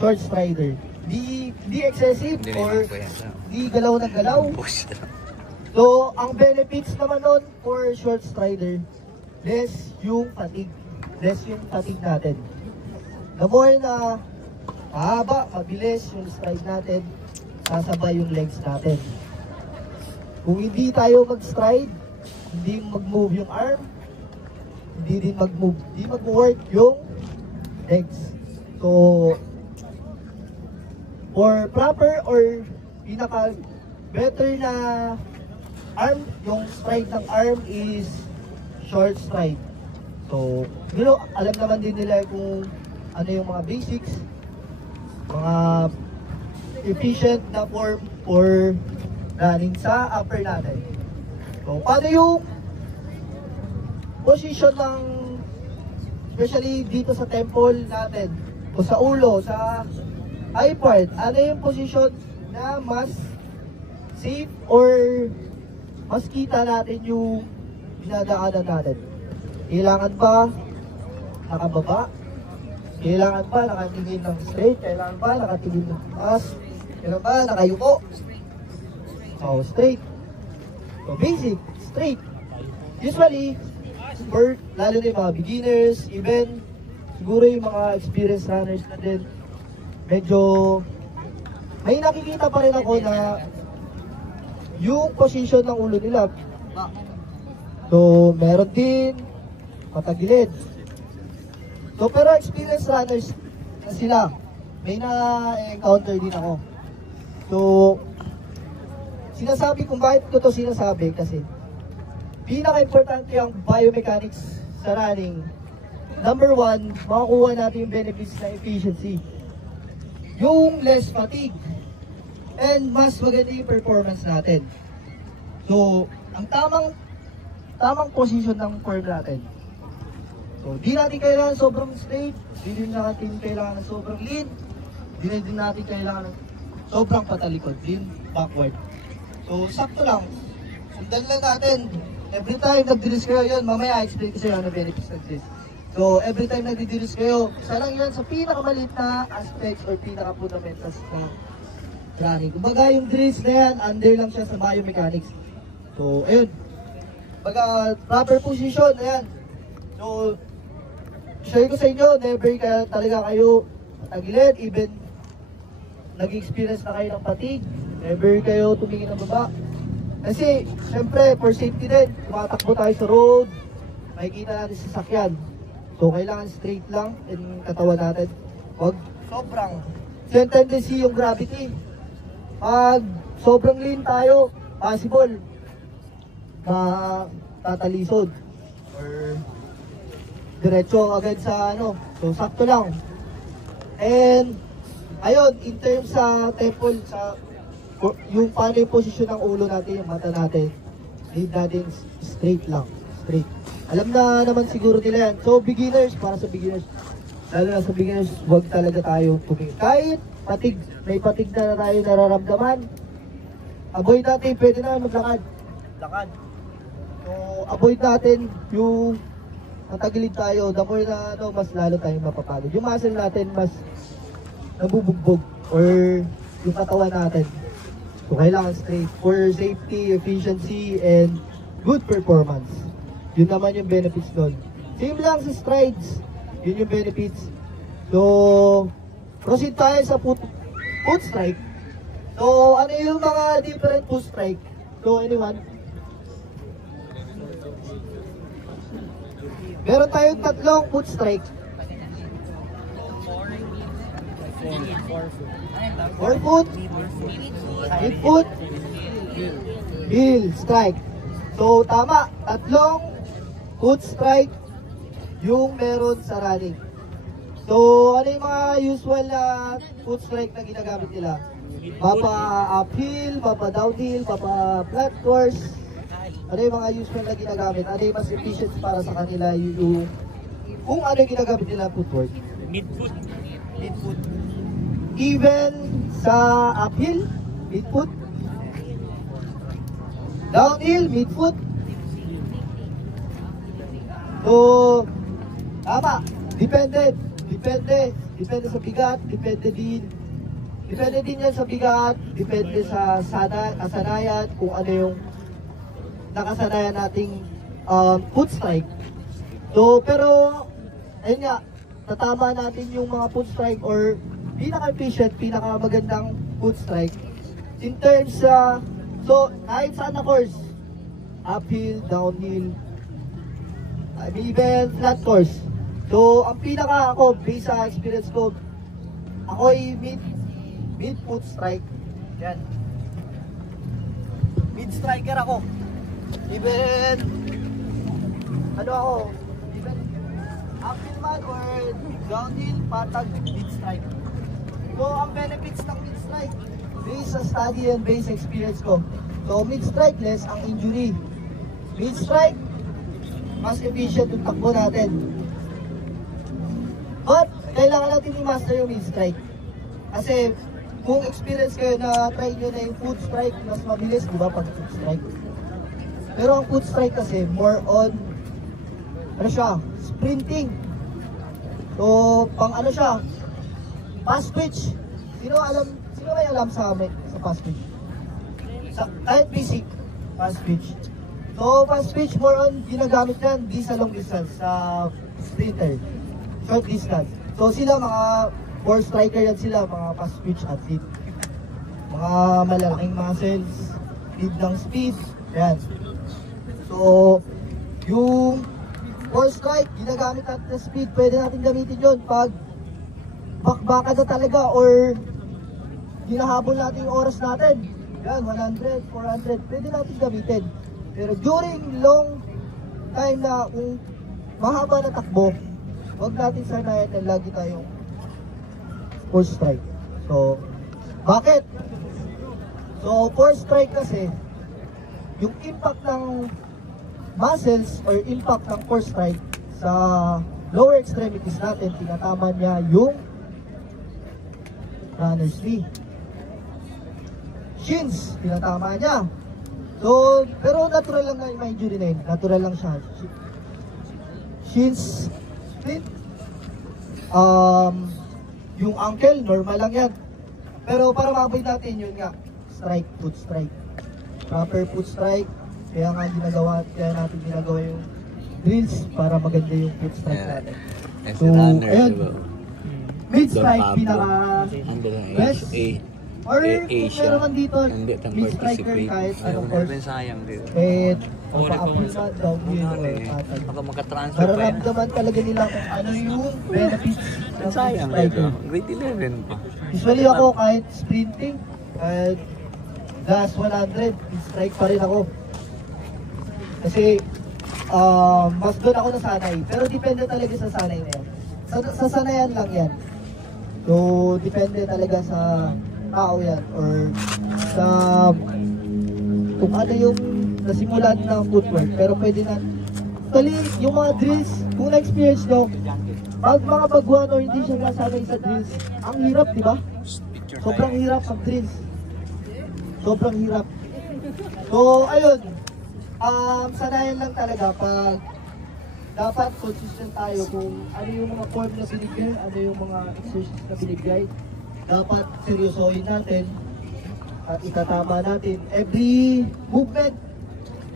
short strider. Di excessive or di galaw ng galaw. So, ang benefits naman nun for short strider, less yung fatigue. Less yung fatigue natin. The more na mahaba, mabilis yung stride natin, sasabay yung legs natin. Kung hindi tayo mag-stride, hindi mag-move yung arm, hindi din mag-work yung legs. So, for proper or pinaka-better na arm, yung stride ng arm is short stride. So, alam naman din nila kung ano yung mga basics, mga efficient na form for running sa upper natin. So, paano yung position ng, especially dito sa temple natin, o sa ulo, sa high part, ano yung position na mas safe or mas kita natin yung dinadaanan natin? Kailangan ba nakababa? Kailangan ba nakatingin ng straight? Kailangan ba nakatingin ng taas? Kailangan ba nakayuko? So, straight. So, basic, straight. Usually, lalo na yung mga beginners, even siguro yung mga experienced runners na din, medyo may nakikita pa rin ako na yung position ng ulo nila. So, meron din patagilid. So, pero experienced runners na sila, may na-encounter din ako. So, sinasabi kung bakit ko to sinasabi kasi pinaka-importante ang biomechanics sa running. Number one, makakuha natin yung benefits na efficiency. Yung less fatigue. And mas maganda yung performance natin. So, ang tamang position ng form natin. So, di natin kailangan sobrang straight, di din natin kailangan sobrang lean, di din natin kailangan sobrang patalikod, din backward. So, sakto lang. Sundan lang natin. Every time nag-drills kayo, yun, mamaya explain ko sa ano benefits ng drills. So, every time nag-drills kayo, isa lang yun sa pinakamaliit na aspects or pinaka-fundamentals na running. Kumbaga yung drills na yan, under lang siya sa biomechanics. So, ayun. Kumbaga, proper position, ayan. So, share ko sa inyo, never talaga kayo tagilid, even nag-experience na kayo ng fatigue, never kayo tumingin ng baba. Kasi, syempre, for safety din, tumatakbo tayo sa road, makikita natin sa sasakyan. So, kailangan straight lang yung katawan natin. Huwag sobrang. So, yung tendency yung gravity. Pag sobrang lean tayo, possible, tatalisod. Or, diretso agad sa ano. So, sakto lang. And, ayun, in terms sa temple, sa yung paano yung posisyon ng ulo natin, yung mata natin, need natin straight lang. Straight. Alam na naman siguro nila yan. So, beginners, para sa beginners, lalo na sa beginners, huwag talaga tayo tumingin. Kahit may patig na tayo nararamdaman, avoid natin, pwede naman maglakad. Lakad. So, avoid natin yung matagilid tayo, the more na mas lalo tayong mapapagod. Yung muscle natin mas nabubugbog or yung katawan natin. So, kailangan straight for safety, efficiency, and good performance. Yun naman yung benefits doon. Same lang sa strides. Yun yung benefits. So, proceed tayo sa foot strike. So, ano yung mga different foot strike? So, anyone? Meron tayong tatlong foot strike. 4 foot, mid-foot, heel strike. So, tama. Tatlong foot strike yung meron sa running. So, ano yung mga usual na foot strike na ginagamit nila? Mapa uphill, mapa downhill, mapa flat course. Ano yung mga usual na ginagamit? Ano yung mas efficient para sa kanila yung kung ano yung ginagamit nila footwork? Mid-foot. Mid-foot. Even sa uphill, mid-foot. Downhill, mid-foot. So, tama. Depende depende sa bigat, depende din yan sa bigat, depende sa kasanayan, kung ano yung nakasanayan nating foot strike. So, pero, ayun nga, tatama natin yung mga foot strike or pinaka-efficient, pinaka-magandang foot strike. In terms sa, so, kahit saan na course, uphill, downhill, even flat course. So, ang pinaka ako, based sa experience ko, ako ay mid foot strike. Yan. Mid striker ako. Even, ano ako, even uphill man or downhill, patag mid strike. So, ang benefits ng mid strike, based sa study and based sa experience ko. So, mid strike less ang injury. Mid strike, mas efficient yung takbo natin. But, kailangan natin i-master yung mid strike. Kasi, kung experience kayo na try nyo na yung foot strike, mas mabilis, di ba, pag foot strike. Pero ang foot strike kasi, more on, ano siya, sprinting. So, pang ano siya, fast twitch. Sino may alam sa fast twitch? Kahit basic, fast twitch. So, fast twitch, more on, ginagamit yan, di sa long distance, sa sprinter. Short distance. So, sila mga 4 striker yan sila, mga fast twitch athlete. Mga malalaking muscles, need ng speed, yan. So, yung 4 strike, ginagamit natin na speed, pwede natin gamitin yun pag bakbaka na talaga or hinahabol natin yung oras natin. Yan, 100, 400, pwede natin gamitin. Pero during long time na kung mahaba na takbo, huwag natin sanayan na lagi tayong full strike. So, bakit? So, full strike kasi, yung impact ng muscles or impact ng full strike sa lower extremities natin, tinatama niya yung runner's knee. Shins, tinatama niya. So, pero natural lang na yung injury na yun. Natural lang siya. Shins, split. Yung ankle, normal lang yan. Pero para ma-avoid natin yun nga, strike, foot strike. Proper foot strike. Kaya natin ginagawa yung drills para maganda yung foot strike natin. So, ayun. Mid strike, pinaka-best. Or kung meron man dito, mid striker kahit anong course. Kahit pa-uphill na, downhill or patag. Mararamdaman talaga nila kung ano yung benefits ng striker. Grade 11 pa. Usually ako kahit sprinting, kahit last 100, strike pa rin ako. Kasi mas doon ako nasanay. Pero depende talaga sa sanay na yan. Sa sanayan lang yan. So, depende talaga sa tao yan or sa kung ano yung nasimulan ng footwork. Pero pwede na actually yung mga drills, kung na-experience nyo, pag mga baguhan o hindi siya nasanay sa drills, ang hirap, di ba? Sobrang hirap ang drills. Sobrang hirap. So ayun, sanayan lang talaga pag dapat consistent tayo kung ano yung mga form na binigay, ano yung mga exercises na binigay. Dapat seryosohin natin at itatama natin. Every movement,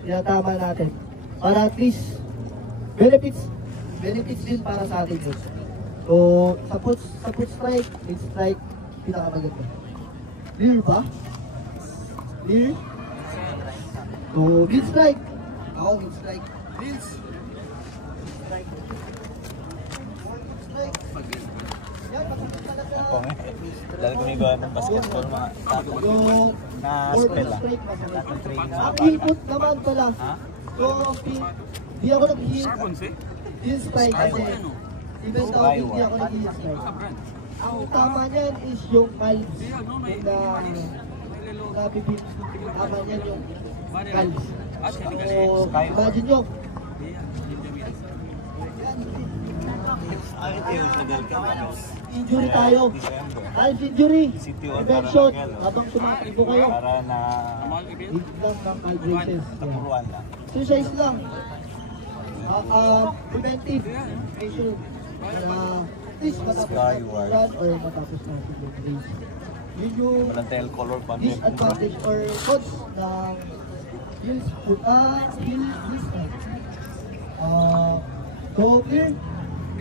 itatama natin. Para at least, benefits din para sa atin yun. So, sa foot strike, mid strike, pinakamaganda. Clear ba? Clear? So, mid strike. Ako, mid strike. Drills. Strike. Strike. Yan, Ako nga. Lalo gumigawa ng basketball mga na spell ah. Natang training ang input naman pala. So, di ako nag-heel strike kasi. Even though hindi ako nag-heel strike. Ang tama niyan is yung calves. Tama niyan yung calves. So, imagine nyo. Injury tayo. Calf injury. Prevention. Habang tumatakbo kayo. Para na Biglang ng calf braces. tapuruan lang. Exercise lang. Preventive measure. Para least matapos natin Skyward. run or matapos natin yung race. Yun yung Walang tail color pa. disadvantage or cons ng hill distance. So clear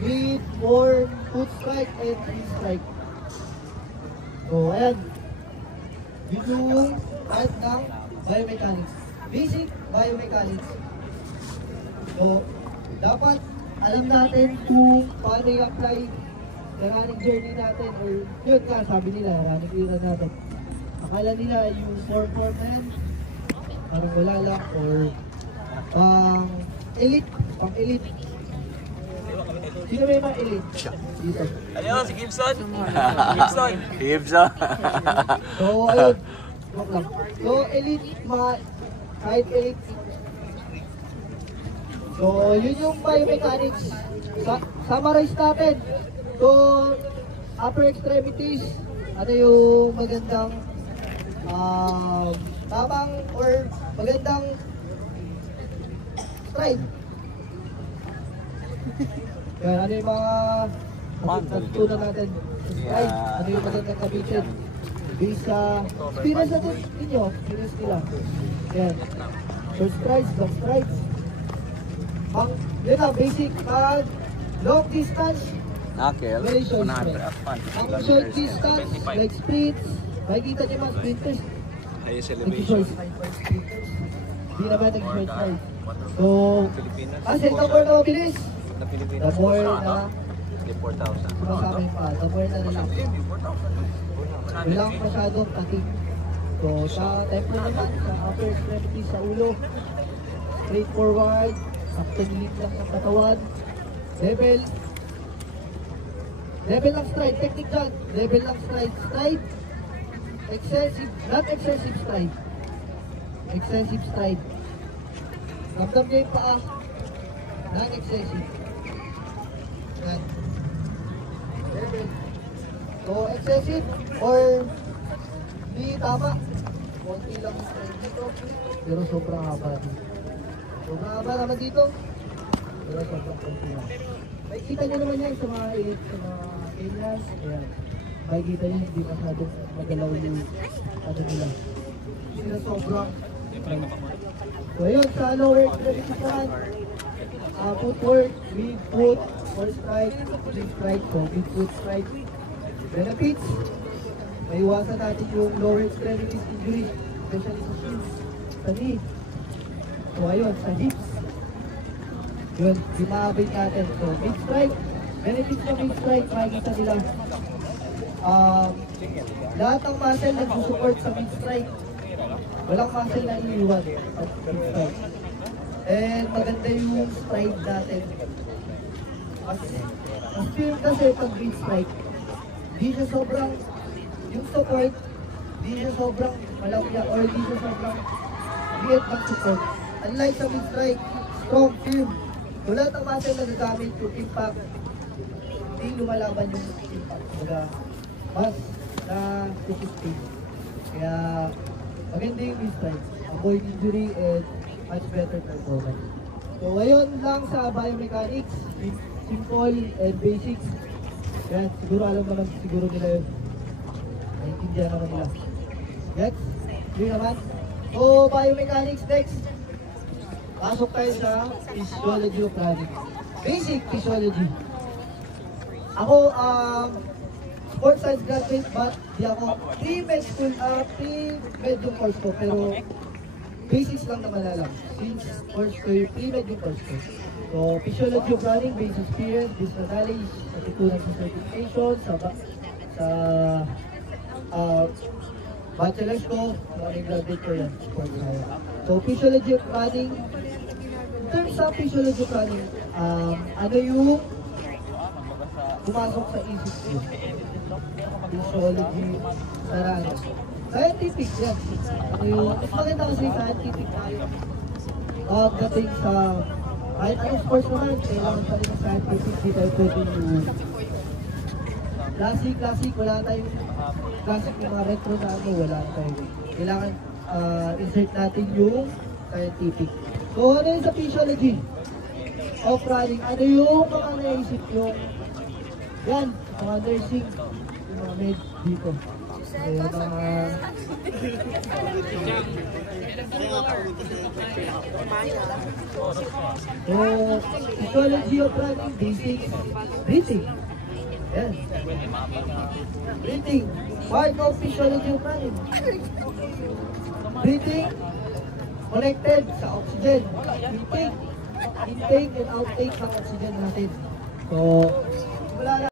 with more foot strike and hill strike. So ayan. Yun yung part ng biomechanics. Basic biomechanics. So dapat alam natin kung paano i-apply sa running journey natin or yun nga sabi nila running era natin. Akala nila yung 4-4 na yan parang wala lang or pang elite. Sino may mga elite? Dito. Ano si Gibson? Gibson. Gibson. So ayun. Joke lang. So elite, kahit elite. So yun yung biomechanics. Summarize natin. So upper extremities, ano yung magandang tamang or magandang stride. Yan, ano yung mga natutunan natin sa stride, ano yung magandang gamitin based sa experience natin ninyo, experience nila. Yan, short strides, long strides. Yun lang, basic, long distance, Knuckle, very short 100 sprint. up front. Ang short distance, like sprints, makikita niyo mga sprinters, Highest nag-short elevation. sprinters. Hindi naman nag-short stride. So, Pilipinas. kasi the more na mabilis, Na Pilipinas. the more na 4,000. sumasabay pa, the more na relax. Wala masyadong pating. So, sa tempo naman, sa upper extremity, sa ulo, straightforward, sakto nilit lang ng katawan, level ng stride, technique dyan, level ng stride, excessive, not excessive stride, excessive stride. Ramdam niya yung paa, non-excessive. Yan. Level. So, excessive or di tama. Konti lang yung stride dito, pero sobrang haba dito. Sobrang haba naman dito, pero sobrang konti lang. Makikita nyo naman yan sa mga elite, sa mga areas. Ayan. Makikita nyo hindi masyadong magalaw yung ano nila. Sila sobrang. So ayun, sa lower extremity naman, footwork, big foot, first strike, big strike, so big foot strike. Benefits, maiwasan natin yung lower extremities injury, especially sa shins, sa knee. So ayun, sa hips. Yun, dimabit natin. So, big strike, benefits ng big strike, makikita nila. Lahat ng muscle nag-support sa big strike. Walang muscle na iniwan at big strike. And maganda yung stride natin. Mas firm kasi pag big strike. Di siya sobrang, yung support, di siya sobrang malawya or di siya sobrang liit ng support. Unlike sa big strike, strong, firm. So lahat ng muscle na gagamit yung impact, hindi lumalaban yung impact. Kaya mas na sustain. Kaya maganda yung strike. Avoid injury and much better performance. So ngayon lang sa biomechanics, simple and basics. Kaya siguro alam naman siguro nila yun. Naintindihan naman nila. Yes? Yun naman. So biomechanics next. Pasok tayo sa physiology of running. Basic physiology. Ako, sports science graduate, but di ako pre-med school, pre-med yung course ko, pero basics lang naman alam. Since course ko yung pre-med yung course ko. So, physiology of running, basic experience, business knowledge, natutunan sa certification, sa bachelor's ko, mga graduate ko yan, sports science. So, physiology of running, in terms of physiology of running, ano yung pumasok sa isip ko? Physiology sa running. Scientific yan. Ano yung, mas maganda kasi scientific tayo. Pagdating sa, kahit anong sports naman, kailangan pa rin ng scientific, di tayo pwede yung classic, wala tayong classic yung mga retro na ano, wala tayo. Kailangan insert natin yung scientific. So ano yung sa physiology of running? Ano yung mga naisip yung Yan, mga nursing, yung mga med dito. Kaya mga... Physiology of running, basic, breathing. Yan. Breathing, part of physiology of running. Breathing, connected sa oxygen. Intake and outtake ng oxygen natin. So, wala na.